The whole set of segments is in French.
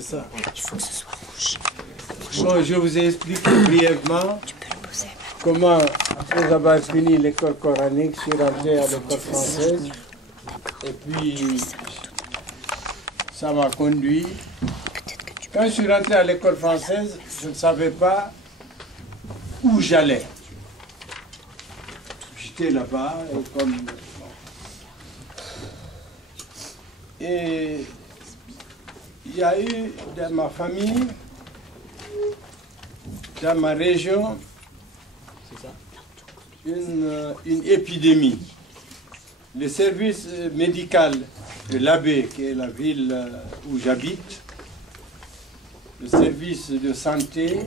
Ça. Il faut que ce soit rouge. Bon, je vous ai expliqué brièvement comment, après avoir fini l'école coranique, je suis rentré à l'école française. Et puis, ça m'a conduit. Quand je suis rentré à l'école française, je ne savais pas où j'allais. J'étais là-bas, et il y a eu dans ma famille, dans ma région, une épidémie. Le service médical de l'Abbé, qui est la ville où j'habite, le service de santé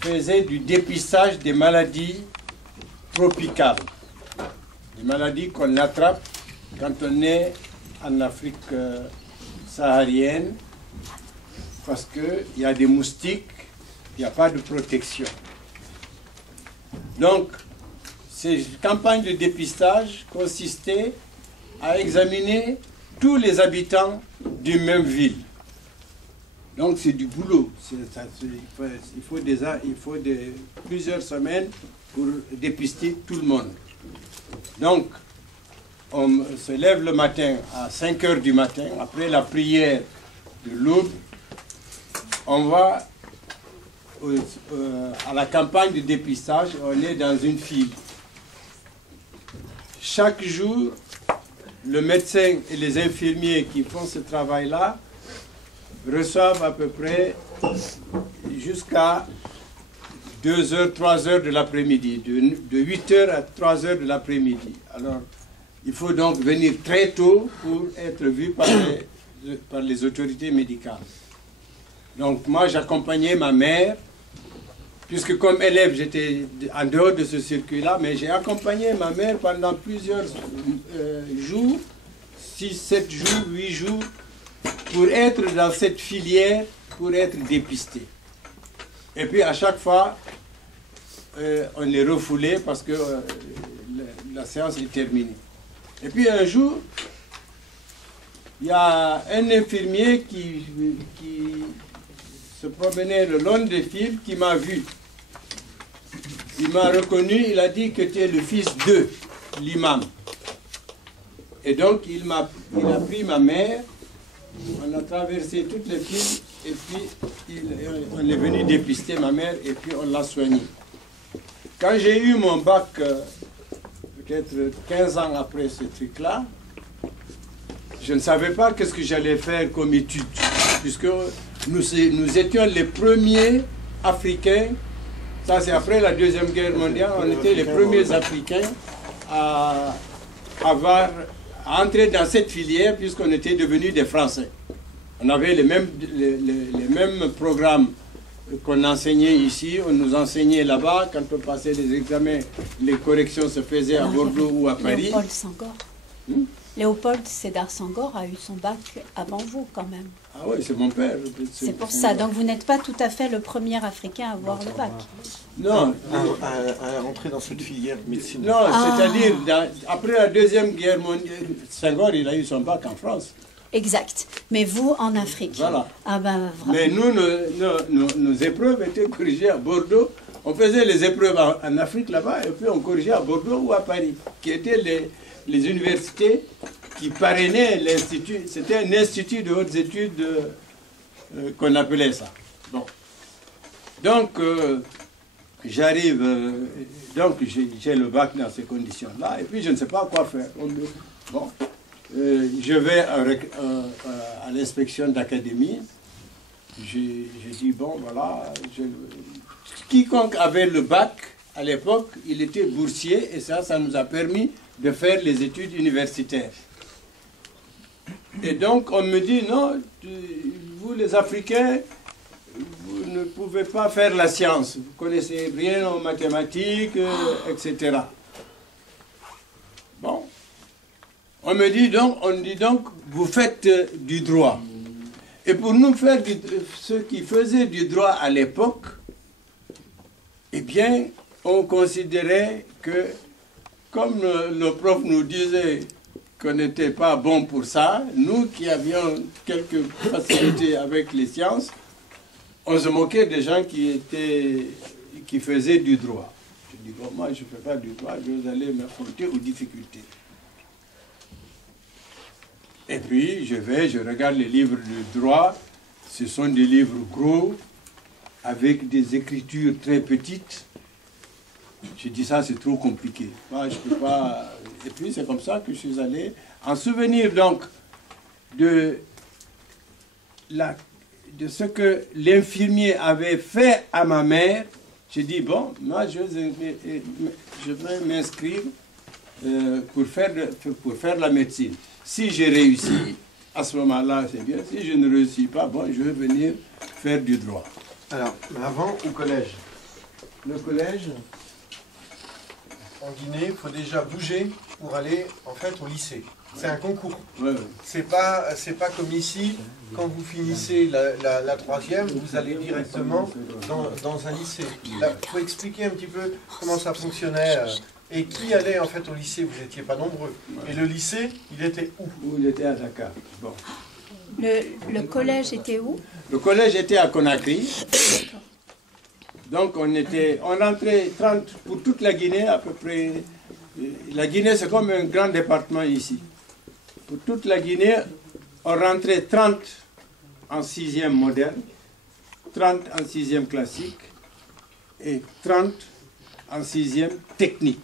faisait du dépistage des maladies tropicales, des maladies qu'on attrape quand on est en Afrique saharienne, parce qu'il y a des moustiques, il n'y a pas de protection. Donc, ces campagnes de dépistage consistaient à examiner tous les habitants d'une même ville. Donc c'est du boulot. Il faut plusieurs semaines pour dépister tout le monde. Donc, on se lève le matin à 5 h du matin, après la prière de l'aube, on va à la campagne de dépistage, on est dans une file. Chaque jour, le médecin et les infirmiers qui font ce travail-là reçoivent à peu près jusqu'à 2 h, 3 h de l'après-midi, de 8 h à 3 h de l'après-midi. Alors, il faut donc venir très tôt pour être vu par les autorités médicales. Donc moi, j'accompagnais ma mère, puisque comme élève, j'étais en dehors de ce circuit-là, mais j'ai accompagné ma mère pendant plusieurs jours, 6, 7 jours, 8 jours, pour être dans cette filière, pour être dépisté. Et puis à chaque fois, on est refoulé parce que la séance est terminée. Et puis un jour, il y a un infirmier qui se promenait le long des fils qui m'a vu. Il m'a reconnu, il a dit que tu es le fils de l'imam. Et donc il a pris ma mère, on a traversé toutes les files et puis on est venu dépister ma mère et puis on l'a soignée. Quand j'ai eu mon bac, peut-être 15 ans après ce truc-là, je ne savais pas qu'est-ce que j'allais faire comme étude, puisque nous étions les premiers Africains, ça c'est après la Deuxième Guerre mondiale, on était les premiers Africains à entrer dans cette filière puisqu'on était devenus des Français. On avait les mêmes programmes qu'on enseignait ici, on nous enseignait là-bas, quand on passait les examens, les corrections se faisaient à Bordeaux ou à Paris. Léopold Senghor. Léopold Sédar Senghor a eu son bac avant vous, quand même. Ah oui, c'est mon père. C'est pour ça. Donc vous n'êtes pas tout à fait le premier Africain à avoir le bac. Non. À entrer dans cette filière médecine. Non, c'est-à-dire, après la Deuxième Guerre mondiale, Senghor, il a eu son bac en France. Exact. Mais vous, en Afrique. Voilà. Ah ben, vraiment. Mais nous, nos épreuves étaient corrigées à Bordeaux. On faisait les épreuves en Afrique là-bas, et puis on corrigeait à Bordeaux ou à Paris, qui étaient les universités qui parrainaient l'institut. C'était un institut de hautes études qu'on appelait ça. Bon. Donc, j'arrive, donc j'ai le bac dans ces conditions-là, et puis je ne sais pas quoi faire. Bon. Je vais à l'inspection d'académie. J'ai dit, bon, voilà, quiconque avait le bac à l'époque, il était boursier, et ça nous a permis de faire les études universitaires. Et donc, on me dit, non, vous les Africains, vous ne pouvez pas faire la science, vous ne connaissez rien aux mathématiques, etc. Bon. On dit donc, vous faites du droit. Et pour nous faire ceux qui faisaient du droit à l'époque, eh bien, on considérait que, comme le prof nous disait, qu'on n'était pas bon pour ça, nous qui avions quelques facilités avec les sciences, on se moquait des gens qui faisaient du droit. Je dis, bon, moi je ne fais pas du droit, je vais aller m'affronter aux difficultés. Et puis je regarde les livres de droit, ce sont des livres gros, avec des écritures très petites. Je dis ça, c'est trop compliqué. Moi, je peux pas. Et puis c'est comme ça que je suis allé, en souvenir donc de ce que l'infirmier avait fait à ma mère. J'ai dit, bon, moi je vais m'inscrire pour faire la médecine. Si j'ai réussi, à ce moment-là, c'est bien. Si je ne réussis pas, bon, je vais venir faire du droit. Alors, mais avant, au collège. Le collège, en Guinée, il faut déjà bouger pour aller, en fait, au lycée. C'est un concours. Ouais. C'est pas comme ici, quand vous finissez la troisième, vous allez directement dans un lycée. Il faut expliquer un petit peu comment ça fonctionnait. Et qui allait en fait au lycée? Vous n'étiez pas nombreux. Et le lycée, il était où? Il était à Dakar. Bon. Le collège était où? Le collège était à Conakry. Donc on rentrait 30 pour toute la Guinée à peu près. La Guinée c'est comme un grand département ici. Pour toute la Guinée, on rentrait 30 en 6e moderne, 30 en 6e classique et 30 en 6e technique.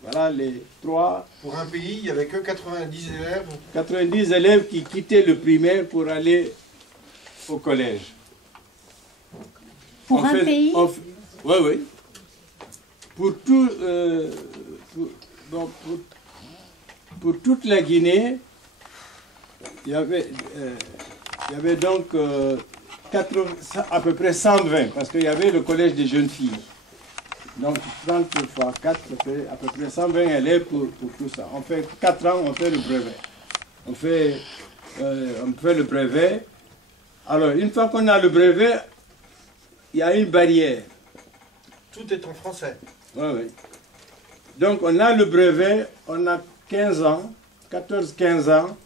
Voilà les trois. Pour un pays, il n'y avait que 90 élèves. 90 élèves qui quittaient le primaire pour aller au collège. Pour un pays? Oui, oui. Pour toute la Guinée, il y avait donc à peu près 120, parce qu'il y avait le collège des jeunes filles. Donc 30 fois 4, ça fait à peu près 120 élèves pour tout ça. On fait 4 ans, on fait le brevet. On fait le brevet. Alors, une fois qu'on a le brevet, il y a une barrière. Tout est en français. Oui, oui. Donc, on a le brevet, on a 15 ans, 14-15 ans.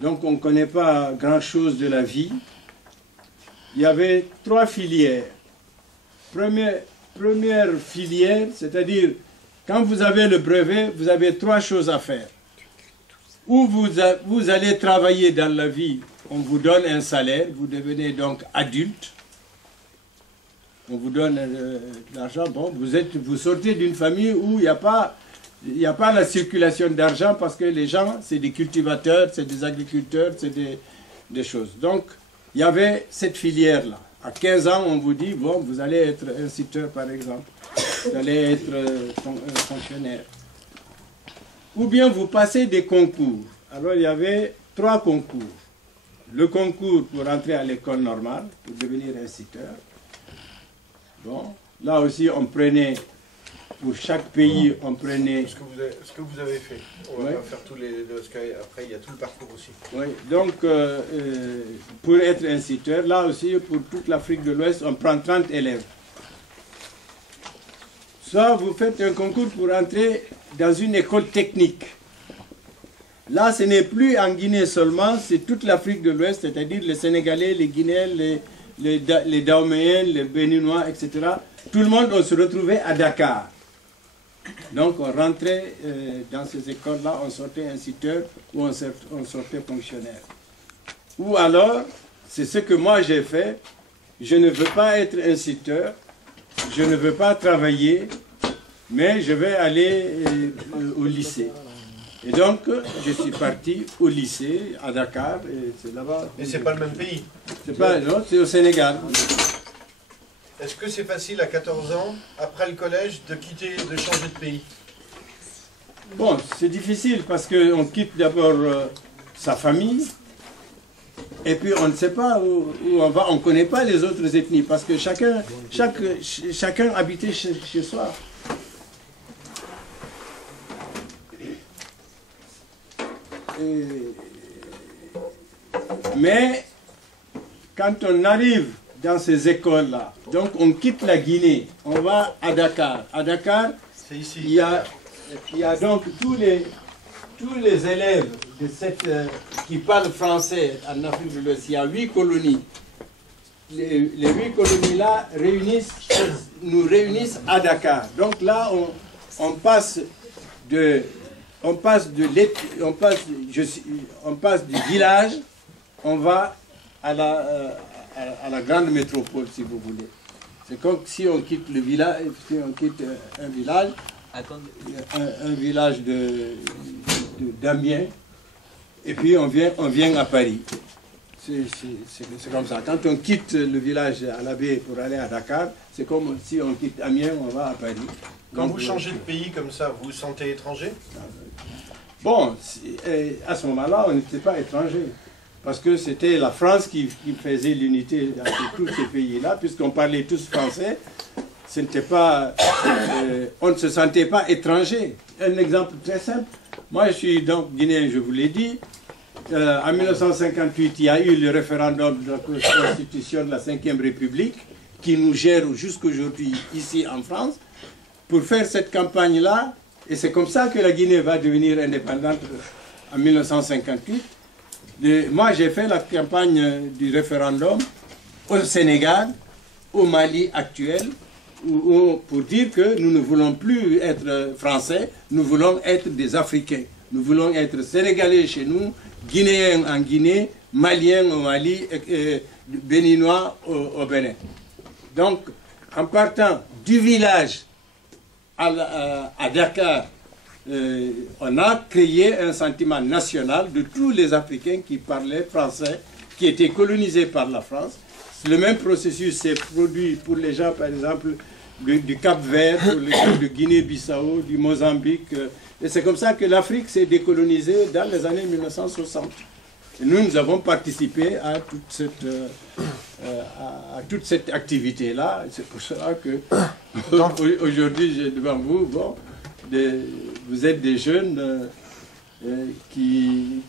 Donc, on ne connaît pas grand-chose de la vie. Il y avait 3 filières. Première filière, c'est-à-dire, quand vous avez le brevet, vous avez 3 choses à faire. Ou vous allez travailler dans la vie, on vous donne un salaire, vous devenez donc adulte. On vous donne de l'argent, bon, vous sortez d'une famille où il n'y a pas la circulation d'argent parce que les gens, c'est des cultivateurs, c'est des agriculteurs, c'est des choses. Donc, il y avait cette filière-là. À 15 ans, on vous dit, bon, vous allez être instituteur, par exemple. Vous allez être fonctionnaire. Ou bien vous passez des concours. Alors, il y avait 3 concours. Le concours pour entrer à l'école normale, pour devenir instituteur. Bon, là aussi, on prenait, pour chaque pays, on prenait... Ce que vous avez fait. On va faire tous les... Après, il y a tout le parcours aussi. Oui, donc, pour être instituteur, là aussi, pour toute l'Afrique de l'Ouest, on prend 30 élèves. Soit vous faites un concours pour entrer dans une école technique. Là, ce n'est plus en Guinée seulement, c'est toute l'Afrique de l'Ouest, c'est-à-dire les Sénégalais, les Guinéens, les Dahoméens, les Béninois, etc. Tout le monde, on se retrouvait à Dakar. Donc, on rentrait dans ces écoles-là, on sortait instituteur ou on sortait fonctionnaire. Ou alors, c'est ce que moi j'ai fait, je ne veux pas être instituteur, je ne veux pas travailler, mais je vais aller au lycée. Et donc, je suis parti au lycée, à Dakar, et c'est là-bas. Mais c'est pas le même pays. Non, c'est au Sénégal. Est-ce que c'est facile à 14 ans, après le collège, de changer de pays? Bon, c'est difficile parce qu'on quitte d'abord sa famille, et puis on ne sait pas où on va, on ne connaît pas les autres ethnies, parce que chacun habitait chez soi. Mais quand on arrive dans ces écoles-là, donc on quitte la Guinée, on va à Dakar. À Dakar, c'est ici. il y a donc tous tous les élèves de qui parlent français en Afrique de l'Ouest, il y a 8 colonies. Les 8 colonies-là nous réunissent à Dakar. Donc là, on passe du village, on va à la grande métropole, si vous voulez. C'est comme si on quitte le village, si on quitte un village, un village d'Amiens, et puis on vient à Paris. C'est comme ça. Quand on quitte le village à la baie pour aller à Dakar, c'est comme si on quitte Amiens, on va à Paris. Quand vous changez de pays comme ça, vous vous sentez étranger? Bon, à ce moment-là, on n'était pas étranger. Parce que c'était la France qui faisait l'unité entre tous ces pays-là, puisqu'on parlait tous français. Ce n'était pas, on ne se sentait pas étranger. Un exemple très simple. Moi, je suis donc guinéen, je vous l'ai dit. En 1958, il y a eu le référendum de la Constitution de la Ve République qui nous gère jusqu'aujourd'hui ici en France. Pour faire cette campagne-là, et c'est comme ça que la Guinée va devenir indépendante en 1958. Moi, j'ai fait la campagne du référendum au Sénégal, au Mali actuel, pour dire que nous ne voulons plus être français, nous voulons être des Africains. Nous voulons être sénégalais chez nous, guinéens en Guinée, maliens au Mali, et béninois au Bénin. Donc, en partant du village à Dakar, on a créé un sentiment national de tous les Africains qui parlaient français, qui étaient colonisés par la France. Le même processus s'est produit pour les gens, par exemple, du Cap-Vert, pour les gens de Guinée-Bissau, du Mozambique. Et c'est comme ça que l'Afrique s'est décolonisée dans les années 1960. Et nous avons participé à toute cette activité-là. C'est pour cela que aujourd'hui, devant vous, bon, vous êtes des jeunes qui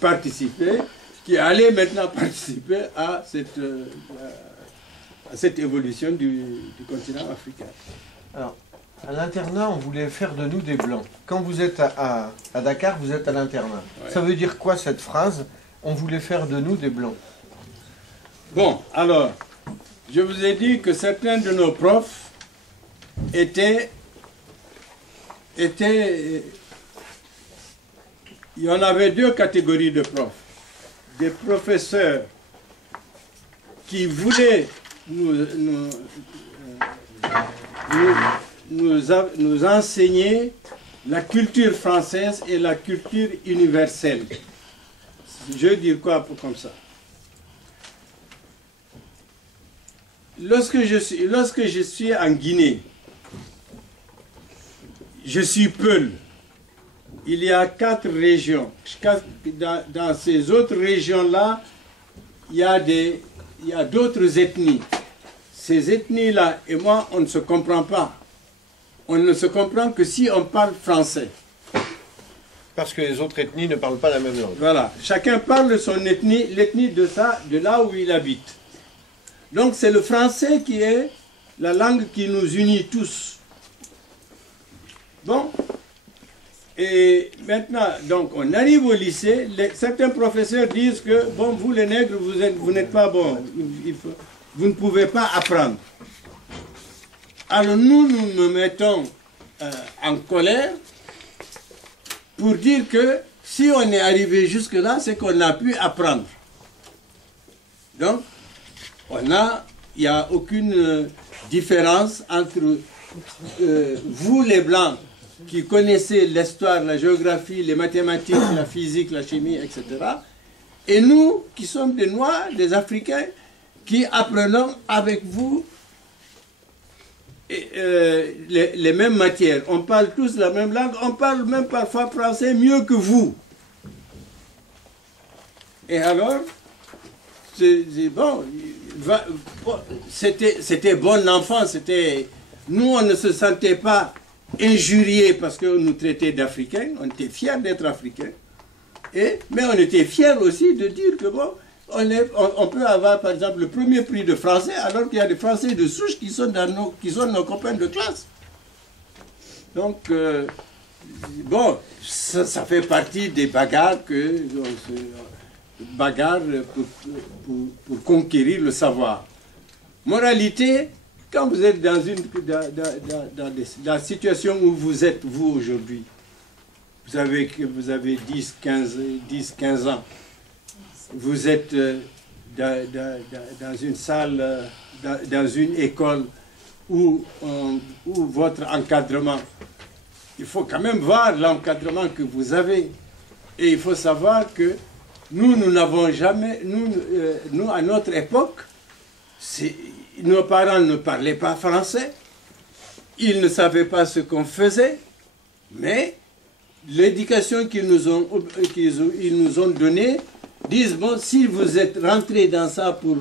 participaient, qui allaient maintenant participer à cette évolution du continent africain. Alors, à l'internat, on voulait faire de nous des Blancs. Quand vous êtes à Dakar, vous êtes à l'internat. Ouais. Ça veut dire quoi cette phrase? On voulait faire de nous des Blancs. Bon, alors, je vous ai dit que certains de nos profs il y en avait deux catégories de profs. Des professeurs qui voulaient nous enseigner la culture française et la culture universelle. Je veux dire quoi comme ça? Lorsque je suis en Guinée, je suis Peul. Il y a 4 régions. Dans ces autres régions-là, il y a d'autres ethnies. Ces ethnies-là et moi, on ne se comprend pas. On ne se comprend que si on parle français. Parce que les autres ethnies ne parlent pas la même langue. Voilà. Chacun parle de son ethnie, l'ethnie de là où il habite. Donc c'est le français qui est la langue qui nous unit tous. Bon. Et maintenant, donc on arrive au lycée, certains professeurs disent que, bon, vous les nègres, vous n'êtes pas bons, vous ne pouvez pas apprendre. Alors nous nous mettons en colère pour dire que si on est arrivé jusque-là, c'est qu'on a pu apprendre. Donc, il n'y a aucune différence entre vous les Blancs, qui connaissez l'histoire, la géographie, les mathématiques, la physique, la chimie, etc. Et nous, qui sommes des Noirs, des Africains, qui apprenons avec vous les mêmes matières. On parle tous la même langue, on parle même parfois français mieux que vous. Et alors, c'était bon enfant, nous on ne se sentait pas injuriés parce qu'on nous traitait d'Africains, on était fiers d'être Africains, mais on était fiers aussi de dire que bon, on peut avoir par exemple le premier prix de français alors qu'il y a des Français de souche qui sont nos copains de classe. Donc bon, ça fait partie des bagarres pour conquérir le savoir. Moralité, quand vous êtes dans la situation où vous êtes, vous, aujourd'hui, vous avez 10, 15 ans, vous êtes dans une salle, dans une école où votre encadrement, il faut quand même voir l'encadrement que vous avez. Et il faut savoir que nous n'avons jamais, nous à notre époque, nos parents ne parlaient pas français, ils ne savaient pas ce qu'on faisait, mais l'éducation qu'ils nous ont donnée, disent, bon, si vous êtes rentré dans ça pour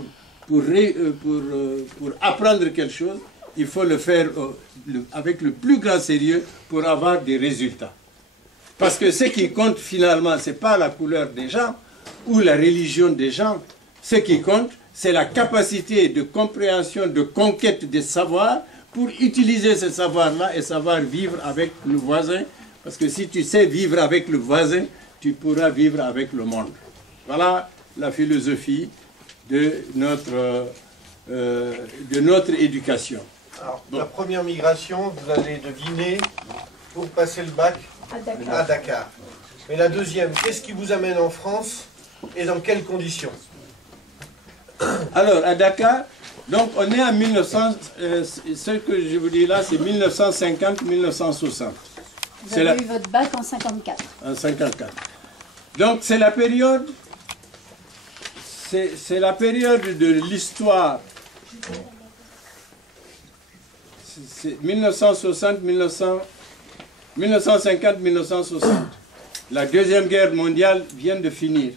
apprendre quelque chose, il faut le faire avec le plus grand sérieux pour avoir des résultats. Parce que ce qui compte finalement, ce n'est pas la couleur des gens ou la religion des gens. Ce qui compte, c'est la capacité de compréhension, de conquête des savoirs pour utiliser ce savoir-là et savoir vivre avec le voisin. Parce que si tu sais vivre avec le voisin, tu pourras vivre avec le monde. Voilà la philosophie de notre éducation. Alors, bon. La première migration, vous allez de Guinée pour passer le bac à Dakar. Mais la deuxième, qu'est-ce qui vous amène en France et dans quelles conditions? Alors, à Dakar, donc on est en 1900, ce que je vous dis là, c'est 1950-1960. Vous avez eu votre bac en 54. En 54. Donc c'est la période, c'est la période de l'histoire. C'est 1950-1960. La Deuxième Guerre mondiale vient de finir.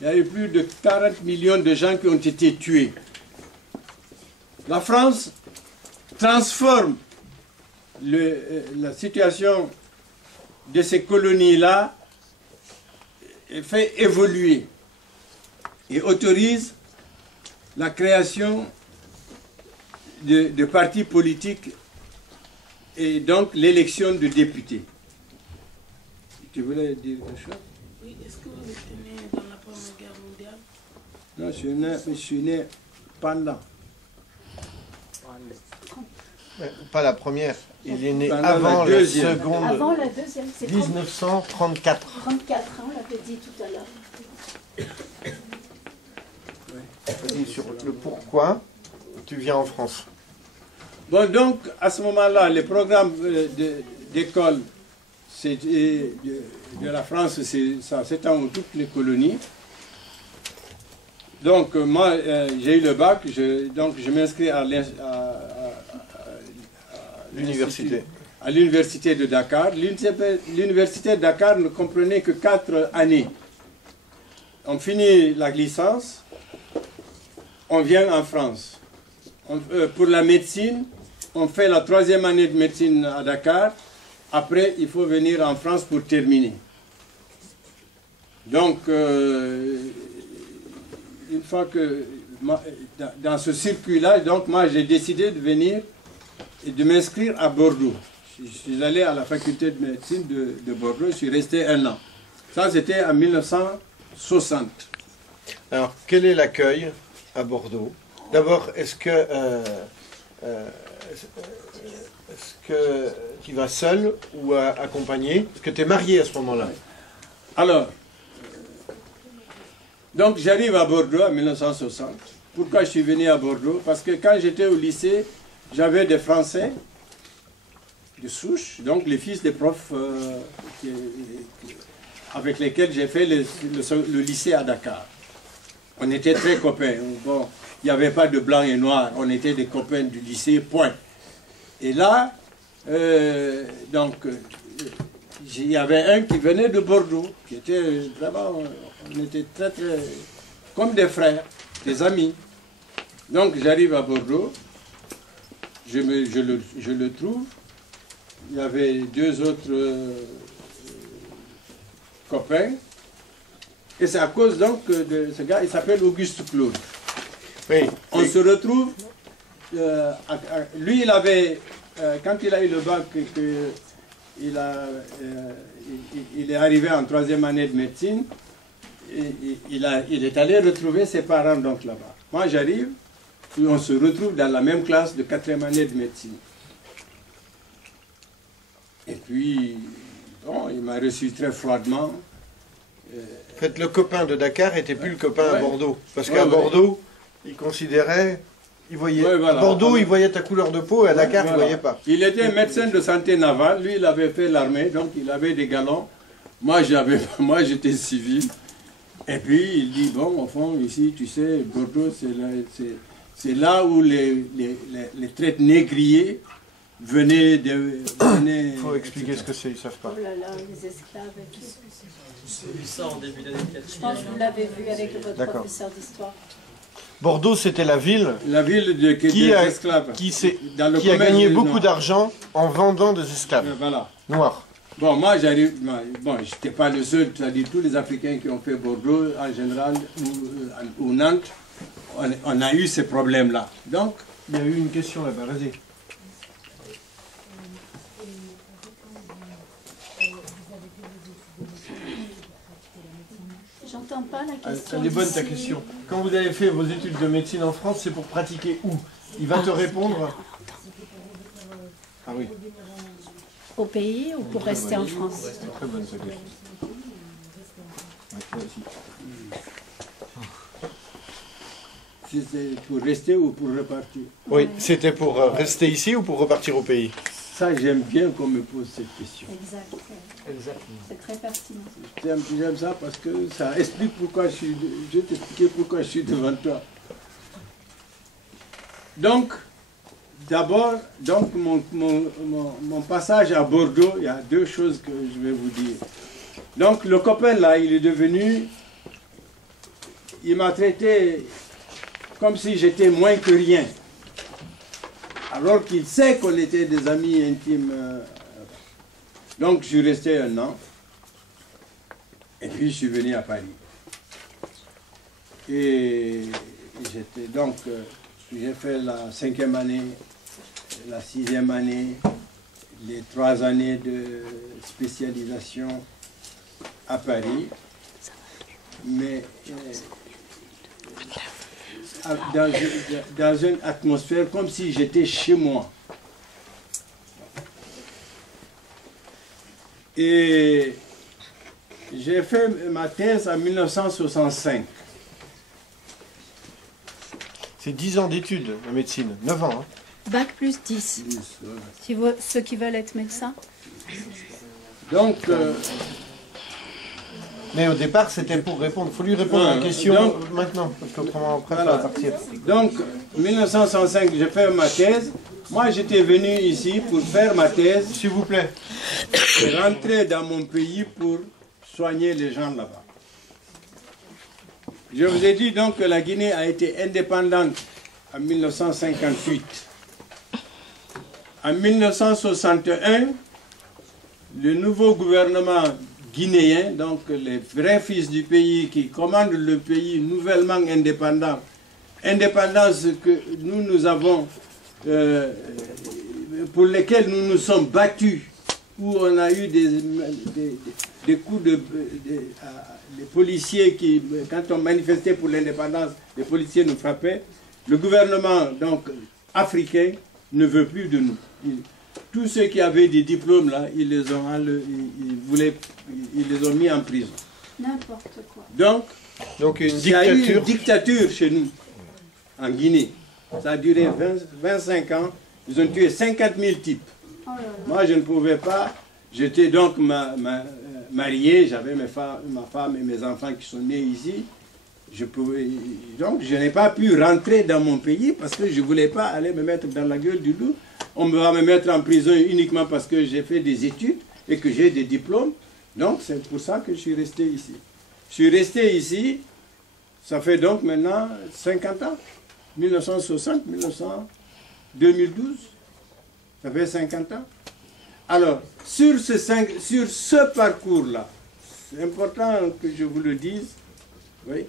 Il y a eu plus de 40 millions de gens qui ont été tués. La France transforme la situation de ces colonies-là et fait évoluer et autorise la création de partis politiques et donc l'élection de députés. Tu voulais dire quelque chose? Oui, est-ce que vous êtes né dans la Première Guerre mondiale? Non, je suis né pendant. Pas la première, il est né avant la seconde. Avant la deuxième, c'est 1934. 34, on l'avait dit tout à l'heure. Vas-y, sur le pourquoi tu viens en France. Bon, donc, à ce moment-là, les programmes d'école de la France, ça s'étend à toutes les colonies. Donc, moi, j'ai eu le bac, donc je m'inscris à l'université. À l'université de Dakar. L'université de Dakar ne comprenait que 4 années. On finit la licence, on vient en France. Pour la médecine, on fait la 3e année de médecine à Dakar. Après, il faut venir en France pour terminer. Donc, une fois que, dans ce circuit-là, donc moi j'ai décidé de venir et de m'inscrire à Bordeaux. Je suis allé à la faculté de médecine de Bordeaux, je suis resté 1 an. Ça, c'était en 1960. Alors, quel est l'accueil à Bordeaux? D'abord, est-ce que tu vas seul ou accompagné? Est-ce que tu es marié à ce moment-là? Alors, donc j'arrive à Bordeaux en 1960. Pourquoi je suis venu à Bordeaux? Parce que quand j'étais au lycée, j'avais des Français de souche, donc les fils des profs avec lesquels j'ai fait le lycée à Dakar. On était très copains. Bon, il n'y avait pas de blanc et noir, on était des copains du lycée, point. Et là, donc, il y avait un qui venait de Bordeaux, qui était vraiment, on était très, très, comme des frères, des amis. Donc, j'arrive à Bordeaux, je le trouve, il y avait 2 autres copains, et c'est à cause donc de ce gars, il s'appelle Auguste Claude. Oui. On se retrouve, lui il avait, quand il a eu le bac, il est arrivé en 3e année de médecine. Et il est allé retrouver ses parents donc là-bas. Moi j'arrive, et on se retrouve dans la même classe de 4e année de médecine. Et puis, bon, il m'a reçu très froidement. En fait, le copain de Dakar était plus le copain à Bordeaux. Parce qu'à Ouais, Bordeaux, il considérait... Il voyait, voilà. À Bordeaux, il voyait ta couleur de peau, et à Dakar, il ne voyait pas. Il était médecin de santé navale. Lui, il avait fait l'armée, donc il avait des galons. Moi, j'étais civil. Et puis, il dit, bon, au fond, ici, tu sais, Bordeaux, c'est là où les traites négriers venaient de... Il faut expliquer ce que c'est, ils ne savent pas. Oh là là, les esclaves et tout. J'ai vu ça en début d'année 4. Je pense que vous l'avez vu avec votre D'accord. professeur d'histoire. Bordeaux, c'était la ville qui a, esclaves. qui Dans le a commerce gagné des beaucoup Noirs. d'argent en vendant des esclaves Voilà. noirs. Bon, moi, j'arrive... Bon, je n'étais pas le seul, c'est-à-dire tous les Africains qui ont fait Bordeaux, en général, ou Nantes, on a eu ces problèmes-là. Donc, Il y a eu une question là-bas, vas-y. J'entends pas la question. Elle est bonne ta d'ici. question. Quand vous avez fait vos études de médecine en France, c'est pour pratiquer où? Il va te répondre. Ah oui, Au pays ou pour rester en France? c'est très bonne ta question. Ouais, toi aussi. si c'est pour rester ou pour repartir. Oui, c'était pour rester ici ou pour repartir au pays? Ça, j'aime bien qu'on me pose cette question. Exact. C'est très pertinent. J'aime ça parce que ça explique pourquoi je vais t'expliquer pourquoi je suis devant toi. Donc, d'abord, donc mon passage à Bordeaux, il y a deux choses que je vais vous dire. Donc, le copain là, il est devenu, il m'a traité comme si j'étais moins que rien. Alors qu'il sait qu'on était des amis intimes. Donc, je suis resté 1 an. Et puis, je suis venu à Paris. Et j'étais donc, j'ai fait la 5e année, la 6e année, les 3 années de spécialisation à Paris. Mais dans une atmosphère comme si j'étais chez moi. Et j'ai fait ma thèse en 1965. C'est 10 ans d'études, la médecine. 9 ans. Hein. Bac plus 10. Ceux qui veulent être médecins. Donc, Mais au départ, c'était pour répondre. Il faut lui répondre à la question maintenant, parce qu'autrement, après, ça va partir. donc, 1965, j'ai fait ma thèse. Moi, j'étais venu ici pour faire ma thèse S'il vous plaît. et rentrer dans mon pays pour soigner les gens là-bas. Je vous ai dit donc que la Guinée a été indépendante en 1958. En 1961, le nouveau gouvernement guinéen, donc les vrais fils du pays qui commandent le pays nouvellement indépendant, indépendance que nous avons, pour lesquels nous nous sommes battus, où on a eu des coups les policiers qui, quand on manifestait pour l'indépendance, les policiers nous frappaient. Le gouvernement donc africain ne veut plus de nous. Tous ceux qui avaient des diplômes là, ils les ont mis en prison. N'importe quoi. Donc une il y a eu dictature. une dictature chez nous, en Guinée. Ça a duré 25 ans. Ils ont tué 50 000 types. Oh là là. Moi, je ne pouvais pas. J'étais donc marié, j'avais ma femme et mes enfants qui sont nés ici. Donc, je n'ai pas pu rentrer dans mon pays parce que je ne voulais pas aller me mettre dans la gueule du loup. On va me mettre en prison uniquement parce que j'ai fait des études et que j'ai des diplômes. Donc, c'est pour ça que je suis resté ici. Je suis resté ici, ça fait donc maintenant 50 ans. 1960, 2012, ça fait 50 ans. Alors, sur ce parcours-là, c'est important que je vous le dise. Oui.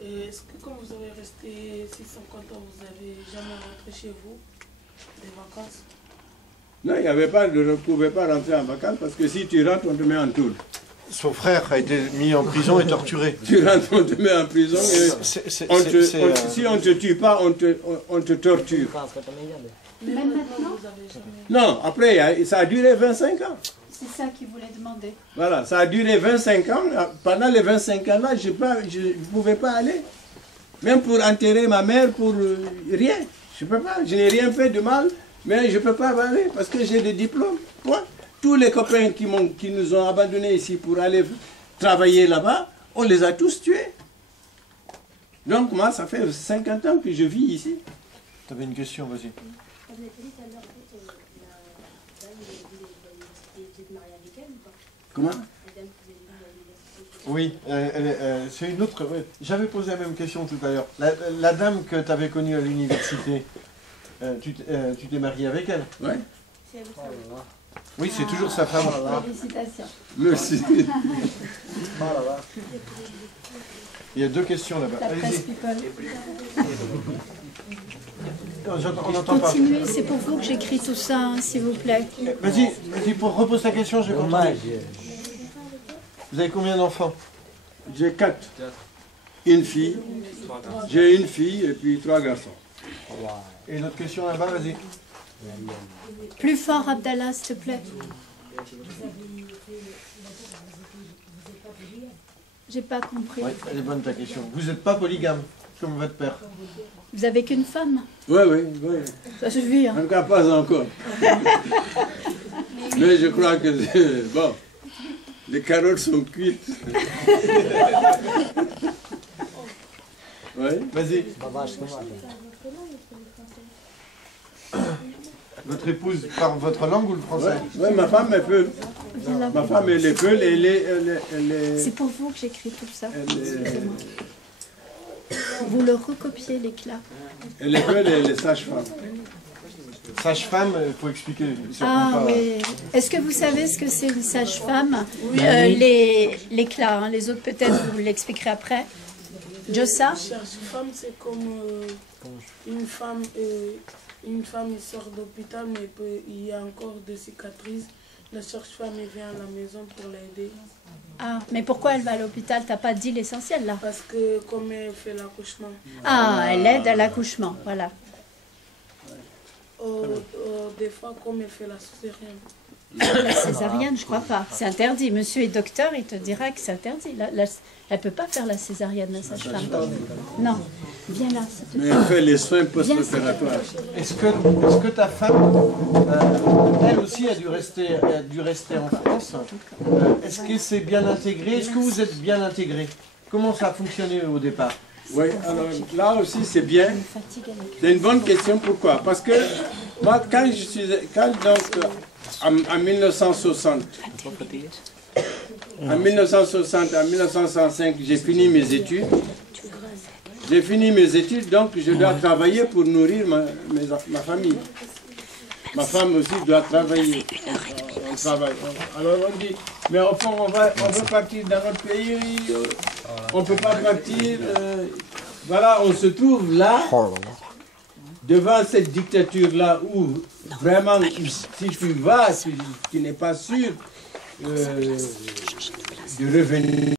Est-ce que quand vous avez resté 650 ans, vous n'avez jamais rentré chez vous des vacances? Non, il n'y avait pas, je ne pouvais pas rentrer en vacances parce que si tu rentres, on te met en tôle. Son frère a été mis en prison et torturé. Tu rentres, on te met en prison et si on ne te tue pas, on te torture. Même maintenant, Non, après, ça a duré 25 ans. c'est ça qu'il voulait demander. Voilà, ça a duré 25 ans. Pendant les 25 ans-là, je ne pouvais pas aller. Même pour enterrer ma mère, pour rien. Je ne peux pas. Je n'ai rien fait de mal, mais je ne peux pas aller parce que j'ai des diplômes. Point. Tous les copains qui nous ont abandonnés ici pour aller travailler là-bas, on les a tous tués. Donc moi, ça fait 50 ans que je vis ici. Tu avais une question, vas-y. Comment? Oui, c'est une autre... ouais. J'avais posé la même question tout à l'heure. La dame que tu avais connue à l'université, tu t'es marié avec elle? Oui. Oui, c'est toujours sa femme. Félicitations. Merci. Il y a deux questions là-bas. La presse Allez-y. people. Non, on n'entend pas. Continuez, c'est pour vous que j'écris tout ça, hein, s'il vous plaît. Vas-y, repose ta question, je vais continuer. Vous avez combien d'enfants? J'ai 4. Une fille. J'ai une fille et puis 3 garçons. Et l'autre question là-bas, vas-y. Plus fort, Abdallah, s'il te plaît. J'ai pas compris. Oui, elle est bonne ta question. Vous n'êtes pas polygame, comme votre père. Vous avez qu'une femme? Oui, oui, oui. Ça suffit, hein. En tout cas, pas encore. Mais je crois que, bon, les carottes sont cuites. Oui. Vas-y. Votre épouse parle votre langue ou le français? Oui, ma femme, elle peut. Viens là. Ma femme, elle peut, elle est... C'est pour vous que j'écris tout ça. Elle est, Excusez-moi. Vous le recopiez, l'éclat. elle est belle, elle est sage-femme. Sage-femme, il faut expliquer. Si on Ah peut pas- oui. Est-ce que vous savez ce que c'est une sage-femme? L'éclat, hein. Les autres peut-être vous l'expliquerez après. Jossa? Sage-femme, c'est comme une femme il sort d'hôpital, mais il y a encore des cicatrices. La sage-femme vient à la maison pour l'aider. Ah, mais pourquoi elle va à l'hôpital? T'as pas dit l'essentiel là. Parce que comme elle fait l'accouchement, Ah, elle aide à l'accouchement, voilà. des fois comme elle fait la césarienne. La césarienne, je crois pas. C'est interdit. Monsieur est docteur, il te dira que c'est interdit. Elle peut pas faire la césarienne, la sage-femme. Non. Viens là, s'il te plaît. Mais elle fait les soins post-opératoires. Est-ce que ta femme, elle aussi a dû rester en France? Est-ce que c'est bien intégré? Est-ce que vous êtes bien intégré? Comment ça a fonctionné au départ? Oui, alors là aussi c'est bien. Fatigue avec. C'est une bonne question, pourquoi? Parce que moi, en 1960, en 1965, j'ai fini mes études. J'ai fini mes études, donc je dois travailler pour nourrir ma famille. Ma femme aussi doit travailler. On travaille. Alors on dit, mais au fond, on veut partir dans notre pays, on ne peut pas partir. Voilà, on se trouve là, devant cette dictature-là, où vraiment, si tu vas, tu n'es pas sûr de revenir.